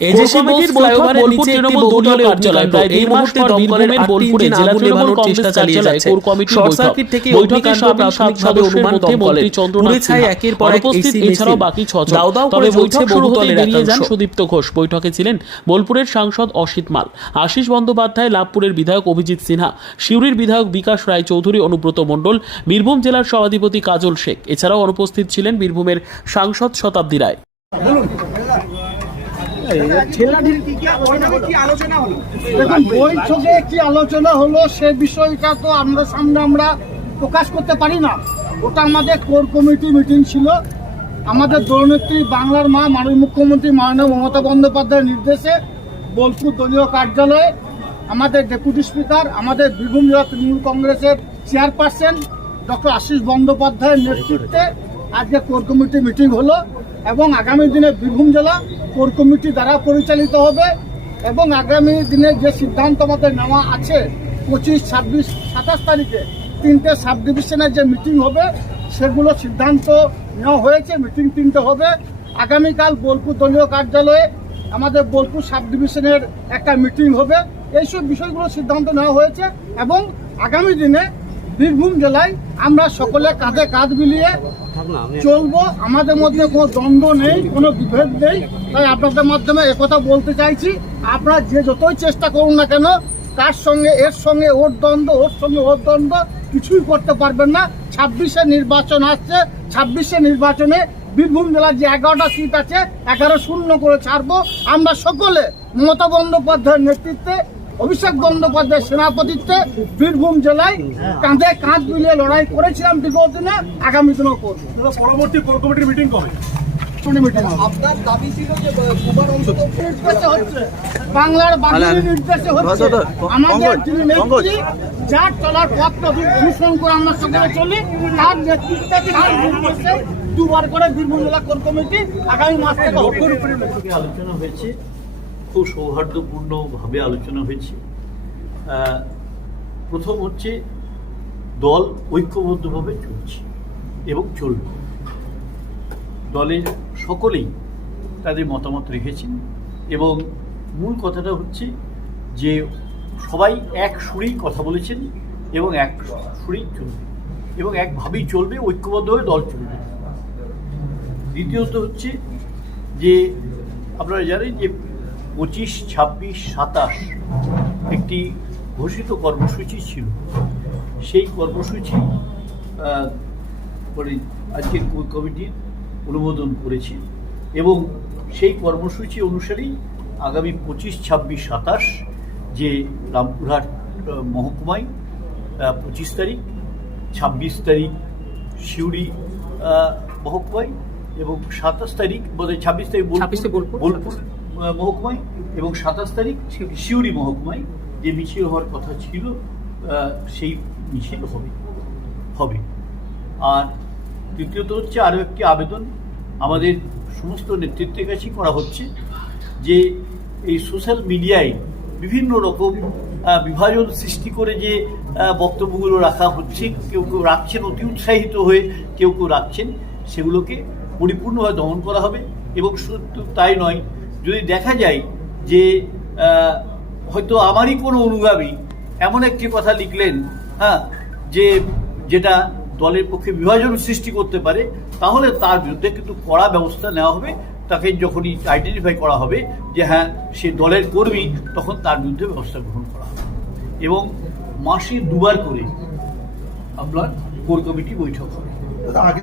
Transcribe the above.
AJC কমিটির ফ্লাইওভারের নিচে একটি বহুতলীয় কার্যালয় প্রায় এই মুহূর্তে দমকলের বোলপুরে জেলা তৃণমূল চেষ্টা চালিয়ে যাচ্ছে। শর্ট সার্কিট থেকে বৈঠকে প্রাথমিকভাবে অনুমান মন্ত্রী চন্দ্রনাথ ছাই একের পর এক এসি এছাড়াও বাকি ছজন। দাও দাও তবে বৈঠক শুরু হতে বেরিয়ে যান সুদীপ্ত ঘোষ। বৈঠকে ছিলেন বোলপুরের সাংসদ অসিত মাল আশিস বন্দ্যোপাধ্যায় লাভপুরের বিধায়ক অভিজিৎ সিনহা সিউড়ির বিধায়ক বিকাশ রায় চৌধুরী অনুব্রত মণ্ডল বীরভূম জেলার সভাধিপতি কাজল শেখ। এছাড়াও অনুপস্থিত ছিলেন বীরভূমের সাংসদ শতাব্দী রায়। দেখুন বৈঠকে কি আলোচনা হলো সে বিষয়টা তো আমরা সামনে আমরা প্রকাশ করতে পারি না। ওটা আমাদের কোর কমিটি মিটিং ছিল। আমাদের দলনেত্রী বাংলার মা মাননীয় মুখ্যমন্ত্রী মাননীয় মমতা বন্দ্যোপাধ্যায়ের নির্দেশে বোলপুর দলীয় কার্যালয়ে আমাদের ডেপুটি স্পিকার আমাদের বীরভূম জেলা তৃণমূল কংগ্রেসের চেয়ারপারসন ডক্টর আশিস বন্দ্যোপাধ্যায়ের নেতৃত্বে আজকে কোর কমিটি মিটিং হলো এবং আগামী দিনে বীরভূম জেলা কোর কমিটি দ্বারা পরিচালিত হবে এবং আগামী দিনে যে সিদ্ধান্ত আমাদের নেওয়া আছে পঁচিশ, ছাব্বিশ, সাতাশ তারিখে তিনটে সাব ডিভিশনের যে মিটিং হবে, সেগুলো সিদ্ধান্ত নেওয়া হয়েছে, মিটিং তিনটে হবে। আগামীকাল বোলপুর দলীয় কার্যালয়ে আমাদের বোলপুর সাব ডিভিশনের একটা মিটিং হবে। এইসব বিষয়গুলো সিদ্ধান্ত নেওয়া হয়েছে এবং আগামী দিনে বীরভূম জেলায় আমরা সকলে কাঁধে কাঁধ মিলিয়ে চলবো, আমাদের মধ্যে কোনো দ্বন্দ্ব নেই, কোনো বিভেদ নেই। তাই আপনাদের মাধ্যমে একথা বলতে চাইছি। আপনারা যে যতই চেষ্টা করুন না কেন কার সঙ্গে, এর সঙ্গে ওর দ্বন্দ্ব, ওর সঙ্গে ওর দ্বন্দ্ব কিছুই করতে পারবেন না। ছাব্বিশে নির্বাচন আসছে। ছাব্বিশে নির্বাচনে বীরভূম জেলার যে এগারোটা সিট আছে, এগারো শূন্য করে ছাড়বো। আমরা সকলে মমতা বন্দ্যোপাধ্যায়ের নেতৃত্বে অভিষেক বন্দ্যোপাধ্যায়ের সেনাপতিত্বে বীরভূম জেলায় কাঁধে কাঁধ মিলিয়ে লড়াই করেছিলাম বিগত দিনে আগামী দিনেও করব। পরবর্তী কোর কমিটির মিটিং কবে? আপনার দাবি ছিল যে কুমার নির্দেশে বাংলার বাঙালির নির্দেশে হচ্ছে। আমাদের যিনি নেত্রী যার চলার পথ অনুসরণ করে আমরা সকলে চলি তার নেতৃত্বে তার নির্দেশে দুবার করে বীরভূম জেলা কোর কমিটি আগামী মাস থেকে আলোচনা হয়েছে। খুব সৌহার্দ্যপূর্ণভাবে আলোচনা হয়েছে। প্রথম হচ্ছে দল ঐক্যবদ্ধভাবে চলছে এবং চলবে। দলের সকলেই তাদের মতামত রেখেছেন এবং মূল কথাটা হচ্ছে যে সবাই এক সুরেই কথা বলেছেন এবং এক সুরেই চলবে এবং একভাবেই চলবে ঐক্যবদ্ধভাবে দল চলবে। দ্বিতীয়ত হচ্ছে যে আপনারা জানেন যে পঁচিশ ছাব্বিশ সাতাশ একটি ঘোষিত কর্মসূচি ছিল। সেই কর্মসূচি আহ, মানে আজকের কোর কমিটির অনুমোদন করেছে এবং সেই কর্মসূচি অনুসারেই আগামী পঁচিশ ছাব্বিশ সাতাশ যে রামপুরহাট মহকুমায় পঁচিশ তারিখ ছাব্বিশ তারিখ সিউড়ি আহ, মহকুমায় এবং সাতাশ তারিখ বোধহয় ছাব্বিশ তারিখ বোলপুর- 26 বোলপুর, বোলপুর আহ, মহকুমায় এবং সাতাশ তারিখ সিউড়ি মহকুমায় যে মিছিল হওয়ার কথা ছিল সেই মিছিল হবে হবে। আর তৃতীয়ত হচ্ছে আরও একটি আবেদন আমাদের সমস্ত নেতৃত্বের কাছেই করা হচ্ছে যে এই সোশ্যাল মিডিয়ায় বিভিন্ন রকম বিভাজন সৃষ্টি করে যে বক্তব্যগুলো রাখা হচ্ছে কেউ কেউ রাখছেন অতি উৎসাহিত হয়ে কেউ কেউ রাখছেন সেগুলোকে পরিপূর্ণভাবে দমন করা হবে এবং শুধু তাই নয় যদি দেখা যায় যে হয়তো আমারই কোনো অনুগামী এমন একটি কথা লিখলেন হ্যাঁ যে যেটা দলের পক্ষে বিভাজন সৃষ্টি করতে পারে, তাহলে তার বিরুদ্ধে কিন্তু কড়া ব্যবস্থা নেওয়া হবে। তাকে যখনই আইডেন্টিফাই করা হবে যে হ্যাঁ সে দলের কর্মী, তখন তার বিরুদ্ধে ব্যবস্থা গ্রহণ করা হবে। এবং মাসে দুবার করে আপনার কোর কমিটি বৈঠক হবে।